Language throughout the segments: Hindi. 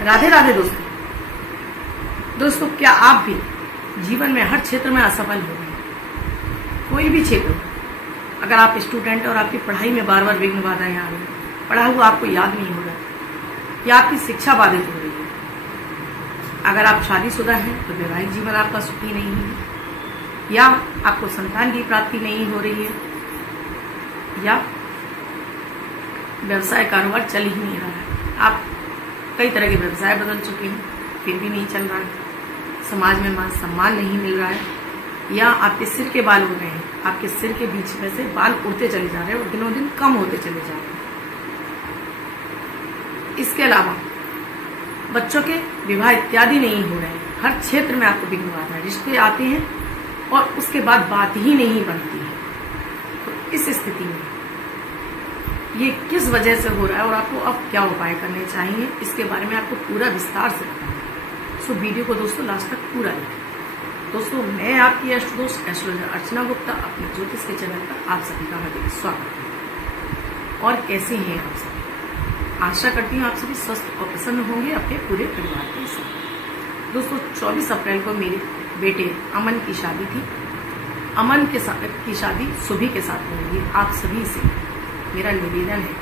राधे राधे दोस्तों, क्या आप भी जीवन में हर क्षेत्र में असफल हो गए? कोई भी क्षेत्र, अगर आप स्टूडेंट और आपकी पढ़ाई में बार बार विघ्न बाधाएं आ रही, पढ़ा हुआ आपको याद नहीं हो रहा, या आपकी शिक्षा बाधित हो रही है, अगर आप शादीशुदा हैं तो वैवाहिक जीवन आपका सुखी नहीं है, या आपको संतान की प्राप्ति नहीं हो रही है, या व्यवसाय कारोबार चल ही नहीं रहा है, आप कई तरह के व्यवसाय बदल चुके हैं फिर भी नहीं चल रहा है, समाज में मान सम्मान नहीं मिल रहा है, या आपके सिर के बाल उड़ रहे हैं, आपके सिर के बीच में से बाल उड़ते चले जा रहे हैं और दिनों दिन कम होते चले जा रहे हैं। इसके अलावा बच्चों के विवाह इत्यादि नहीं हो रहे हैं, हर क्षेत्र में आपको विघ्न बाधा है, रिश्ते आते हैं और उसके बाद बात ही नहीं बनती है। तो इस स्थिति में ये किस वजह से हो रहा है और आपको अब क्या उपाय करने चाहिए, इसके बारे में आपको पूरा विस्तार से बताऊंगा। सो वीडियो को दोस्तों लास्ट तक पूरा देखें। दोस्तों, मैं आपकी एस्ट्रोलॉजर अर्चना गुप्ता अपने ज्योतिष के चैनल पर आप सभी का हार्दिक स्वागत है। और कैसे हैं आप सभी? आशा करती हूँ आप सभी स्वस्थ और प्रसन्न होंगे अपने पूरे परिवार के साथ। दोस्तों, 24 अप्रैल को मेरे बेटे अमन की शादी थी। अमन की शादी सुभी के साथ होगी। आप सभी से मेरा निवेदन है,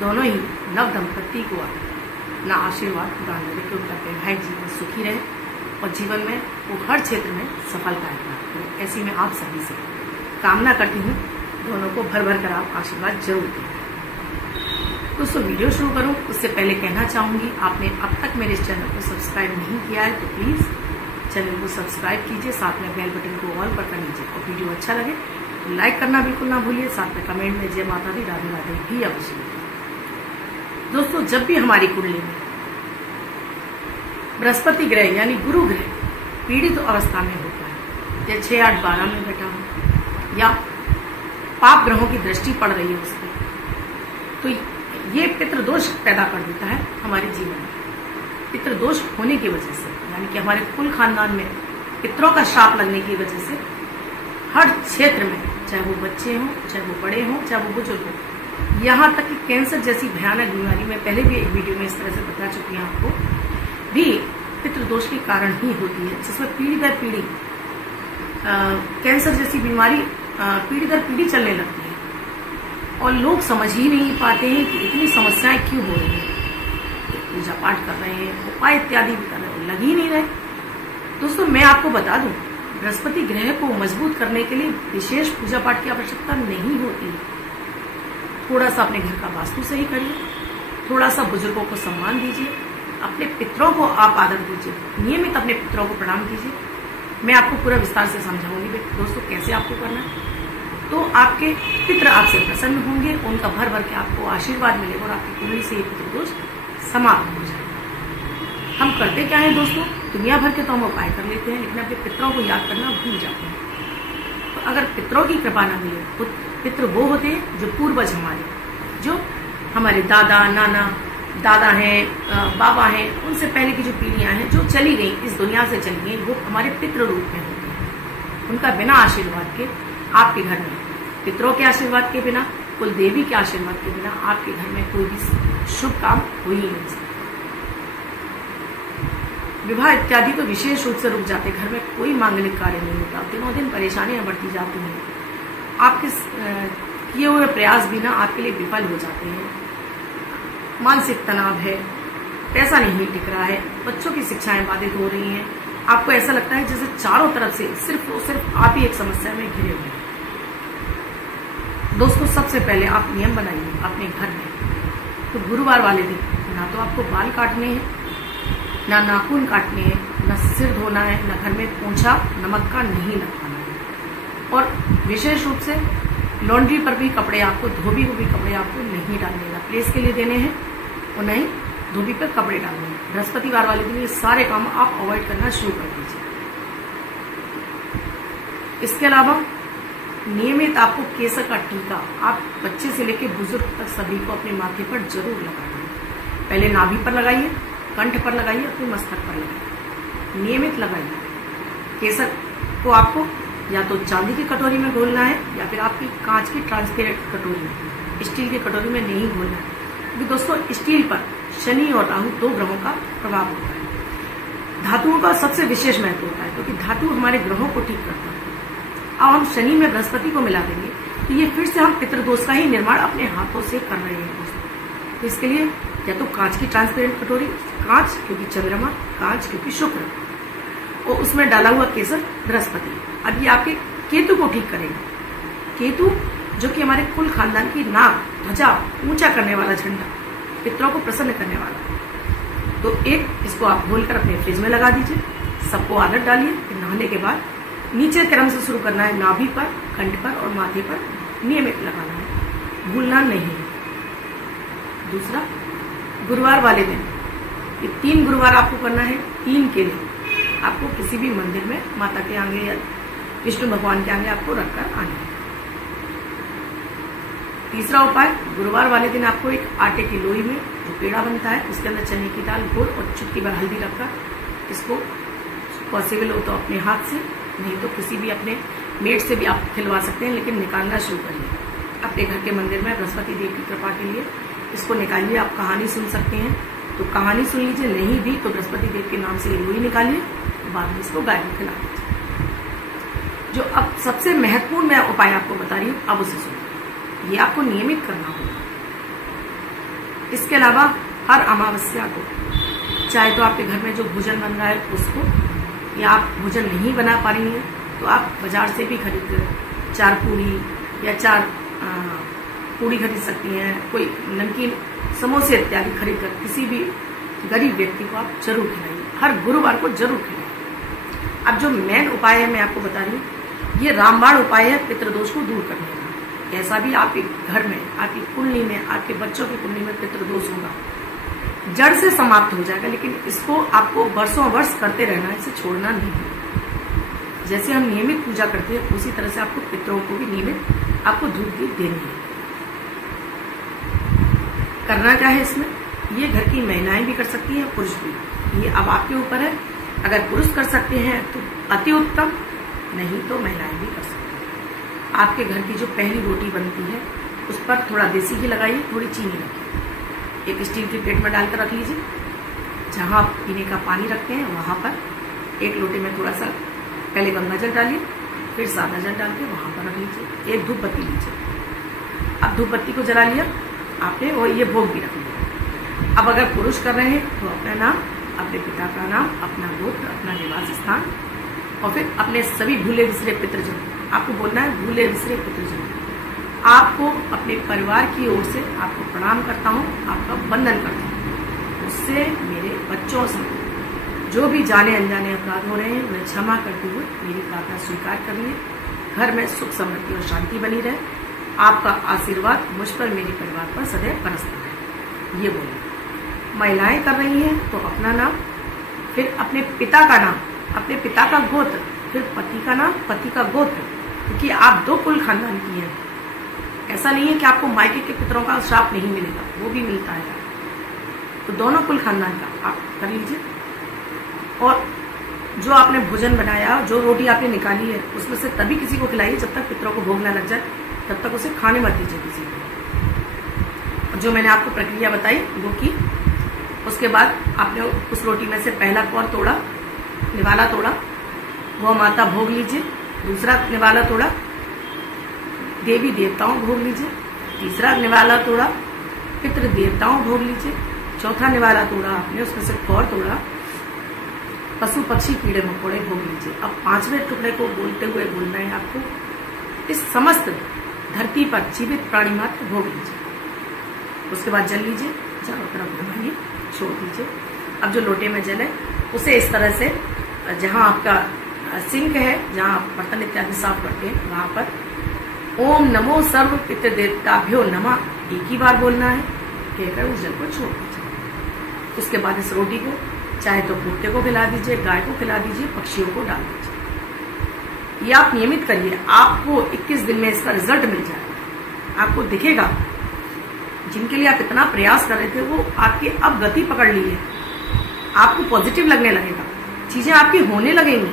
दोनों ही नव दंपत्ति को अपना आशीर्वाद प्रदान करें कि उनका वैवाहिक जीवन सुखी रहे और जीवन में वो हर क्षेत्र में सफलताएं प्राप्त करें। ऐसी मैं आप सभी से कामना करती हूँ, दोनों को भर भर कर आप आशीर्वाद जरूर दें। दोस्तों, वीडियो शुरू करूं उससे पहले कहना चाहूंगी, आपने अब तक मेरे इस चैनल को सब्सक्राइब नहीं किया है तो प्लीज चैनल को सब्सक्राइब कीजिए, साथ में बेल बटन को ऑल पर कर लीजिए और वीडियो अच्छा लगे तो लाइक करना बिल्कुल ना भूलिए, साथ में कमेंट में जय माता दी राधे राधे भी अवश्य लिखिए। दोस्तों, जब भी हमारी कुंडली में बृहस्पति ग्रह यानी गुरु ग्रह पीड़ित अवस्था में होता है, या 6, 8, 12 में बैठा हो, या पाप ग्रहों की दृष्टि पड़ रही है उसकी, तो ये पितृदोष पैदा कर देता है हमारे जीवन में। पितृदोष होने की वजह से, यानी कि हमारे कुल खानदान में पितरों का श्राप लगने की वजह से हर क्षेत्र में, चाहे वो बच्चे हों, चाहे वो बड़े हों, चाहे वो बुजुर्ग हों, यहाँ तक कि कैंसर जैसी भयानक बीमारी, मैं पहले भी एक वीडियो में इस तरह से बता चुकी हूँ आपको, भी पितृदोष के कारण ही होती है, जिसमें पीढ़ी दर पीढ़ी कैंसर जैसी बीमारी पीढ़ी दर पीढ़ी चलने लगती है और लोग समझ ही नहीं पाते हैं कि इतनी समस्याएं क्यों हो रही हैं। पूजा पाठ कर रहे हैं, उपाय इत्यादि भी कर रहे हैं, लग ही नहीं रहे। दोस्तों, मैं आपको बता दूं, बृहस्पति ग्रह को मजबूत करने के लिए विशेष पूजा पाठ की आवश्यकता नहीं होती है। थोड़ा सा अपने घर का वास्तु सही करिए, थोड़ा सा बुजुर्गों को सम्मान दीजिए, अपने पितरों को आप आदर दीजिए, नियमित अपने पितरों को प्रणाम कीजिए। मैं आपको पूरा विस्तार से समझाऊंगी दोस्तों कैसे आपको करना है। तो आपके पितृ आपसे प्रसन्न होंगे, उनका भर भर के आपको आशीर्वाद मिलेगा और आपकी कुंडली से ये पितृदोष समाप्त हो जाएगा। हम करते क्या है दोस्तों, दुनिया भर के तो हम उपाय कर लेते हैं, लेकिन अपने पितरों को याद करना भूल जाते हैं। तो अगर पितरों की कृपा न मिले तो पितृ वो होते हैं जो पूर्वज हमारे, जो हमारे दादा नाना दादा हैं, बाबा हैं, उनसे पहले की जो पीढ़ियां हैं जो चली गई, इस दुनिया से चली गई, वो हमारे पितृ रूप में होते हैं। उनका बिना आशीर्वाद के आपके घर में, पितरों के आशीर्वाद के बिना, कुल देवी के आशीर्वाद के बिना आपके घर में कोई भी शुभ काम हो ही नहीं सकता। विवाह इत्यादि तो विशेष रूप से रुक जाते, घर में कोई मांगलिक कार्य नहीं होता, दिनों दिन परेशानियां बढ़ती जाती हैं, आपके किए हुए प्रयास भी ना आपके लिए विफल हो जाते हैं। मानसिक तनाव है, पैसा नहीं टिक रहा है, बच्चों की शिक्षाएं बाधित हो रही हैं, आपको ऐसा लगता है जैसे चारों तरफ से सिर्फ आप ही एक समस्या में घिरे हुए हैं। दोस्तों, सबसे पहले आप नियम बनाइए अपने घर में। तो गुरुवार वाले दिन ना तो आपको बाल काटने हैं, ना नाखून काटने हैं, ना सिर धोना है, ना घर में पोंछा नमक का नहीं लगवाना है। और विशेष रूप से लॉन्ड्री पर भी कपड़े आपको, धोबी को भी कपड़े आपको नहीं डालने, ना प्रेस के लिए देने हैं और नहीं धोबी पर कपड़े डालने हैं। बृहस्पतिवार वाले दिन ये सारे काम आप अवॉइड करना शुरू कर दीजिए। इसके अलावा नियमित आपको केसर का टीका, आप बच्चे से लेकर बुजुर्ग तक सभी को अपने माथे पर जरूर लगाइए। पहले नाभि पर लगाइए, कंठ पर लगाइए, फिर मस्तक पर लगाइए, नियमित लगाइए। केसर को आपको या तो चांदी की कटोरी में घोलना है या फिर आपकी कांच की ट्रांसपेरेंट कटोरी में, स्टील की कटोरी में नहीं घोलना है, क्योंकि दोस्तों स्टील पर शनि और राहु 2 ग्रहों का प्रभाव होता है। धातुओं का सबसे विशेष महत्व होता है क्योंकि धातु हमारे ग्रहों को ठीक करता है। अब हम शनि में बृहस्पति को मिला देंगे तो ये फिर से हम पितृदोष का ही निर्माण अपने हाथों से कर रहे हैं दोस्तों। तो इसके लिए या तो कांच की ट्रांसपेरेंट कटोरी, कांच क्योंकि चंद्रमा, कांच क्योंकि शुक्र, और उसमें डाला हुआ केसर बृहस्पति। अब ये आपके केतु को ठीक करेगा। केतु जो कि हमारे कुल खानदान की नाक, ध्वजा ऊंचा करने वाला झंडा, पितरों को प्रसन्न करने वाला। तो एक इसको आप घोलकर अपने फ्रिज में लगा दीजिए, सबको आदत डालिए। फिर नहाने के बाद नीचे क्रम से शुरू करना है, नाभि पर, कंठ पर और माथे पर नियमित लगाना है, भूलना नहीं है। दूसरा, गुरुवार वाले दिन, ये 3 गुरुवार आपको करना है। 3 के लिए आपको किसी भी मंदिर में माता के आगे या विष्णु भगवान के आगे आपको रखकर आना है। तीसरा उपाय, गुरुवार वाले दिन आपको एक आटे की लोई में जो पेड़ा बनता है उसके अंदर चने की दाल, गुड़ और चुटकी भर हल्दी रखकर इसको पॉसिबल हो तो अपने हाथ से, नहीं तो किसी भी अपने मेड से भी आप खिलवा सकते हैं, लेकिन निकालना शुरू करिए अपने घर के मंदिर में बृहस्पति देव की कृपा के लिए। इसको निकालिए। आप कहानी सुन सकते हैं तो कहानी सुन लीजिए, नहीं भी तो बृहस्पति देव के नाम से ये लोई निकालिए, बाद में इसको गाय को खिला दीजिए। जो अब सबसे महत्वपूर्ण मैं उपाय आपको बता रही हूँ, अब उसे सुनिए। ये आपको नियमित करना होगा। इसके अलावा हर अमावस्या को, चाहे तो आपके घर में जो भोजन बन रहा है उसको, या आप भोजन नहीं बना पा रही हैं तो आप बाजार से भी खरीद कर 4 पूरी या 4 पूरी खरीद सकती हैं, कोई नमकीन, समोसे इत्यादि खरीद कर किसी भी गरीब व्यक्ति को आप जरूर खिलाइए। हर गुरुवार को जरूर खिलाइए। अब जो मेन उपाय है मैं आपको बता रही हूँ, ये रामबाण उपाय है पितृदोष को दूर करने का। ऐसा भी आपके घर में, आपकी कुंडली में, आपके बच्चों की कुंडली में पितृदोष होगा, जड़ से समाप्त हो जाएगा, लेकिन इसको आपको वर्षों वर्ष करते रहना है, इसे छोड़ना नहीं है। जैसे हम नियमित पूजा करते हैं उसी तरह से आपको पितरों को भी नियमित आपको धूप दीप देनी है। करना क्या है इसमें, ये घर की महिलाएं भी कर सकती हैं, पुरुष भी। ये अब आपके ऊपर है। अगर पुरुष कर सकते हैं तो अति उत्तम, नहीं तो महिलाएं भी कर सकती हैं। आपके घर की जो पहली रोटी बनती है उस पर थोड़ा देसी घी लगाइए, थोड़ी चीनी रखिए, एक स्टील की प्लेट में डालकर रख लीजिए। जहां आप पीने का पानी रखते हैं वहां पर एक लोटे में थोड़ा सा पहले गंगा जल डालिए, फिर सादा जल डाल के वहां पर रख लीजिए। एक धूप बत्ती लीजिए। अब धूप बत्ती को जला लिया आपने और ये भोग भी रख लिया। अब अगर पुरुष कर रहे हैं तो अपना नाम, अपने पिता का नाम, अपना गोत्र, अपना निवास स्थान और फिर अपने सभी भूले बिसरे पितृजन, आपको बोलना है भूले बिसरे पितृजन। आपको अपने परिवार की ओर से आपको प्रणाम करता हूँ, आपका वंदन करता हूँ। उससे मेरे बच्चों से जो भी जाने अनजाने अपराध हो रहे हैं उन्हें क्षमा करते हुए मेरी प्रार्थना स्वीकार करिए। घर में सुख समृद्धि और शांति बनी रहे, आपका आशीर्वाद मुझ पर, मेरे परिवार पर सदैव बरसता रहे। ये बोलिए। महिलाएं कर रही हैं तो अपना नाम, फिर अपने पिता का नाम, अपने पिता का गोत्र, फिर पति का नाम, पति का गोत्र, क्योंकि आप 2 कुल खानदान की हैं। ऐसा नहीं है कि आपको मायके के पितरों का श्राप नहीं मिलेगा, वो भी मिलता है। तो दोनों कुल खानदान का आप कर लीजिए। और जो आपने भोजन बनाया, जो रोटी आपने निकाली है, उसमें से तभी किसी को खिलाइए जब तक पितरों को भोग ना लग जाए, तब तक उसे खाने मत दीजिए किसी को। जो मैंने आपको प्रक्रिया बताई वो की। उसके बाद आपने उस रोटी में से पहला कौर तोड़ा, निवाला तोड़ा, वो माता भोग लीजिए। दूसरा निवाला तोड़ा, देवी देवताओं भोग लीजिए। तीसरा निवाला तोड़ा, पितृ देवताओं भोग लीजिए। चौथा निवाला तोड़ा आपने, उसमें से कौर तोड़ा, पशु पक्षी कीड़े मकोड़े भोग लीजिए। अब 5वें टुकड़े को बोलते हुए बोलना है आपको, इस समस्त धरती पर जीवित प्राणी मात्र भोग लीजिए। उसके बाद जल लीजिए, चारों तरफ घुमाइए, छोड़ दीजिए। अब जो लोटे में जल है उसे इस तरह से, जहां आपका सिंक है, जहां आप बर्तन इत्यादि साफ करते हैं, वहां पर ओम नमो सर्व पितृदेवताभ्यो नमः एक ही बार बोलना है, कहकर उस जल को छोड़ दीजिए। उसके बाद इस रोटी को चाहे तो कुत्ते को खिला दीजिए, गाय को खिला दीजिए, पक्षियों को डाल दीजिए। ये आप नियमित करिए, आपको 21 दिन में इसका रिजल्ट मिल जाएगा। आपको दिखेगा जिनके लिए आप इतना प्रयास कर रहे थे वो आपकी अब गति पकड़ ली है, आपको पॉजिटिव लगने लगेगा, चीजें आपकी होने लगेंगी,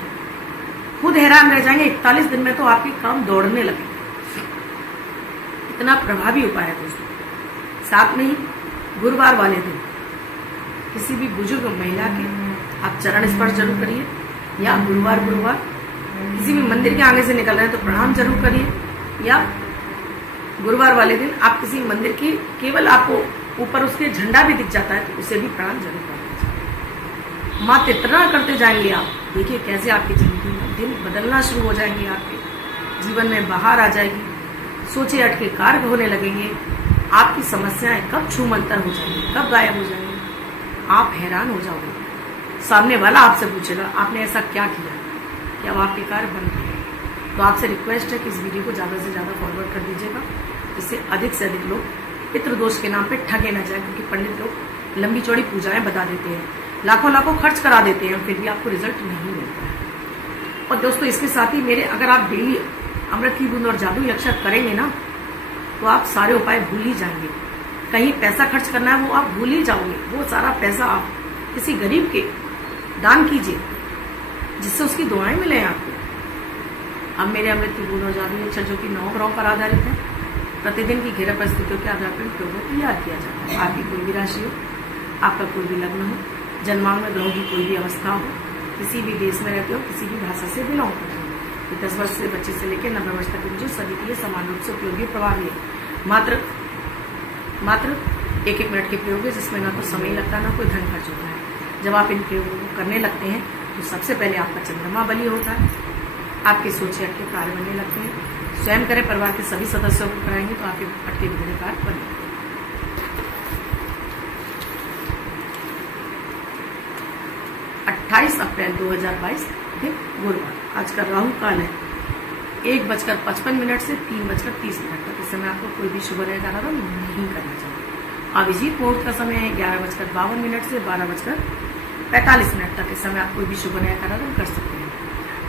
खुद हैरान रह जाएंगे। 41 दिन में तो आपके काम दौड़ने लगेंगे। इतना प्रभावी उपाय है दोस्तों। साथ में ही गुरुवार वाले दिन किसी भी बुजुर्ग महिला के आप चरण स्पर्श जरूर करिए, या गुरुवार किसी भी मंदिर के आगे से निकल रहे हैं तो प्रणाम जरूर करिए, या गुरुवार वाले दिन आप किसी मंदिर की केवल आपको ऊपर उसके झंडा भी दिख जाता है तो उसे भी प्रणाम जरूर कर दीजिए। मात्र इतना करते जाएंगे आप, देखिए कैसे आपकी जिंदगी में दिन बदलना शुरू हो जाएंगे, आपके जीवन में बाहर आ जाएगी, सोचे अटके कार्य होने लगेंगे, आपकी समस्याएं कब छूमंतर हो जाएंगी, कब गायब हो जाएंगी, आप हैरान हो जाओगे। सामने वाला आपसे पूछेगा आपने ऐसा क्या किया कि अब आपके कार्य बन गए। तो आपसे रिक्वेस्ट है कि इस वीडियो को ज्यादा से ज्यादा फॉरवर्ड कर दीजिएगा, जिससे अधिक से अधिक लोग पितृदोष के नाम पे ठगे न जाए, क्योंकि पंडित लोग लंबी चौड़ी पूजाएं बता देते हैं, लाखों लाखों खर्च करा देते हैं, फिर भी आपको रिजल्ट नहीं मिलता है। और दोस्तों इसके साथ ही मेरे अगर आप डेली अमृत की बूंद और जादुई अक्षर करेंगे ना तो आप सारे उपाय भूल ही जाएंगे। कहीं पैसा खर्च करना है वो आप भूल ही जाओगे, वो सारा पैसा आप किसी गरीब के दान कीजिए जिससे उसकी दुआएं मिले आपको। अब मेरे अमृत की बूंद और जादुई अक्षर जो कि 9 ग्रहों पर आधारित है, प्रतिदिन की घेरा परिस्थितियों के आधार पर प्रयोगों को याद किया जाता है। आपकी कोई भी राशि हो, आपका कोई भी लग्न हो, जन्मांग में ग्रहों की कोई भी अवस्था हो, किसी भी देश में रहते हो, किसी भी भाषा से बिलोंग करते हो, 10 वर्ष से बच्चे से लेकर 90 वर्ष तक जो सभी के लिए समान रूप से उपयोगी प्रभावी है। मात्र 1-1 मिनट के प्रयोग है, जिसमें ना तो समय लगता ना कोई धन खर्च होता है। जब आप इन प्रयोगों को करने लगते हैं तो सबसे पहले आपका चंद्रमा बली होता है, आपके सोचे अटके कार्य बनने लगते हैं। स्वयं करें, परिवार के सभी सदस्यों को कराएंगे तो आपके अटके बिगड़े कार्य बनेंगे। 28 अप्रैल 2022 दिन गुरुवार। आज का राहु काल है 1:55 से 3:30 तक। इस समय आपको कोई भी शुभ कार्यक्रम नहीं करना चाहिए। अभिजीत मुहूर्त का समय है 11:52 से 12:45 तक। इस समय आप कोई भी शुभ कार्यक्रम कर सकते हैं।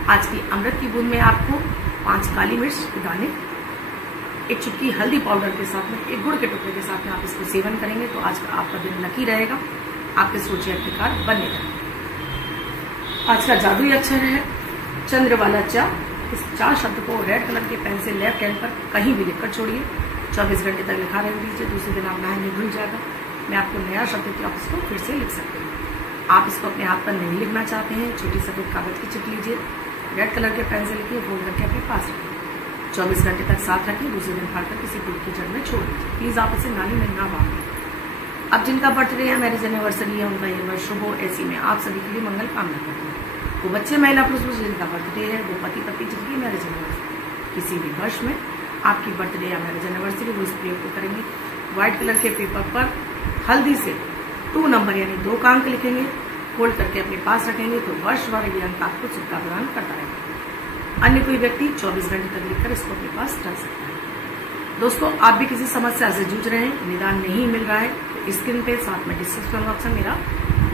आज की अमृत की बूंद में आपको 5 काली मिर्च के दाने, 1 चुटकी हल्दी पाउडर के साथ में, 1 गुड़ के टुकड़े के साथ में आप इसको सेवन करेंगे तो आज का आपका दिन लकी रहेगा, आपके सोचे अधिकार बनेगा। आज का जादुई अक्षर है चंद्र वाला चा। इस 4 शब्द को रेड कलर के पेन से लेफ्ट हैंड पर कहीं भी लिखकर छोड़िए, 24 घंटे तक लिखा रहने दीजिए। दूसरे दिन आप नहाने भूल जाएगा। मैं आपको नया शब्द की आप इसको फिर से लिख सकते हैं। आप इसको अपने हाथ पर नहीं लिखना चाहते हैं, छोटी सफेद कागज की चिट लीजिए, रेड कलर के पेन से लिखिए, फोल्ड करके अपने पास रखिए, 24 घंटे तक साथ रखिए। दूसरे दिन फाड़कर किसी पेड़ की जड़ में छोड़ दीजिए। प्लीज आप इसे नाली में ना बांधिए। अब जिनका बर्थडे या मैरिज एनिवर्सरी है उनका ये वर्ष शुभ हो, ऐसी में आप सभी के लिए मंगल कामना करती हूँ। वो बच्चे, महिला, पुरुष जिनका बर्थडे है, वो पति पत्नी जिनकी मैरिज एनिवर्सरी, किसी भी वर्ष में आपकी बर्थडे या मैरिज एनिवर्सरी, वो इस प्रयोग को करेंगे। व्हाइट कलर के पेपर पर हल्दी से 2 नंबर यानी 2 का अंक लिखेंगे, फोल्ड करके अपने पास रखेंगे तो वर्ष भर ये अंक आपको सुखता प्रदान करता रहेगा। अन्य कोई व्यक्ति 24 घंटे तक लिखकर इसको अपने पास रख सकता है। दोस्तों, आप भी किसी समस्या से जूझ रहे हैं, निदान नहीं मिल रहा है, तो स्क्रीन पे साथ में डिस्क्रिप्शन बॉक्स में मेरा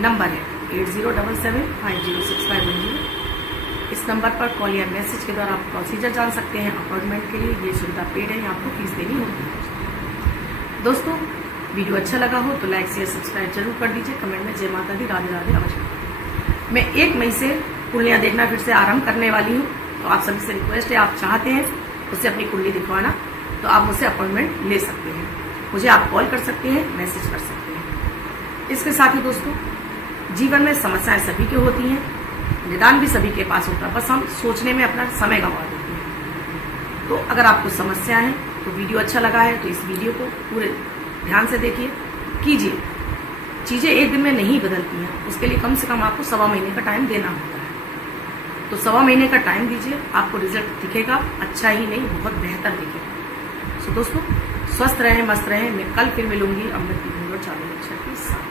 नंबर है 8077506510। इस नंबर पर कॉल या मैसेज के द्वारा आप प्रोसीजर जान सकते हैं अपॉइंटमेंट के लिए। ये सुविधा पेड है, आपको फीस देनी होती है। दोस्तों, वीडियो अच्छा लगा हो तो लाइक शेयर सब्सक्राइब जरूर कर दीजिए। कमेंट में जय माता दी, राधे राधे अवश्य। मैं 1 मई से कुंडलियां देखना फिर से आरंभ करने वाली हूँ, तो आप सभी से रिक्वेस्ट है, आप चाहते हैं उससे अपनी कुंडली दिखवाना तो आप मुझसे अपॉइंटमेंट ले सकते हैं। मुझे आप कॉल कर सकते हैं, मैसेज कर सकते हैं। इसके साथ ही दोस्तों, जीवन में समस्याएं सभी की होती हैं, निदान भी सभी के पास होता है, बस हम सोचने में अपना समय गंवा देते हैं। तो अगर आपको समस्या है तो वीडियो अच्छा लगा है तो इस वीडियो को पूरे ध्यान से देखिए, कीजिए। चीजें एक दिन में नहीं बदलती हैं, उसके लिए कम से कम आपको 1.25 महीने का टाइम देना होता है। तो 1.25 महीने का टाइम दीजिए, आपको रिजल्ट दिखेगा, अच्छा ही नहीं बहुत बेहतर दिखेगा। तो दोस्तों, स्वस्थ रहें, मस्त रहें। मैं कल फिर मिलूंगी अमृत की बूंद और जादुई अक्षर के साथ।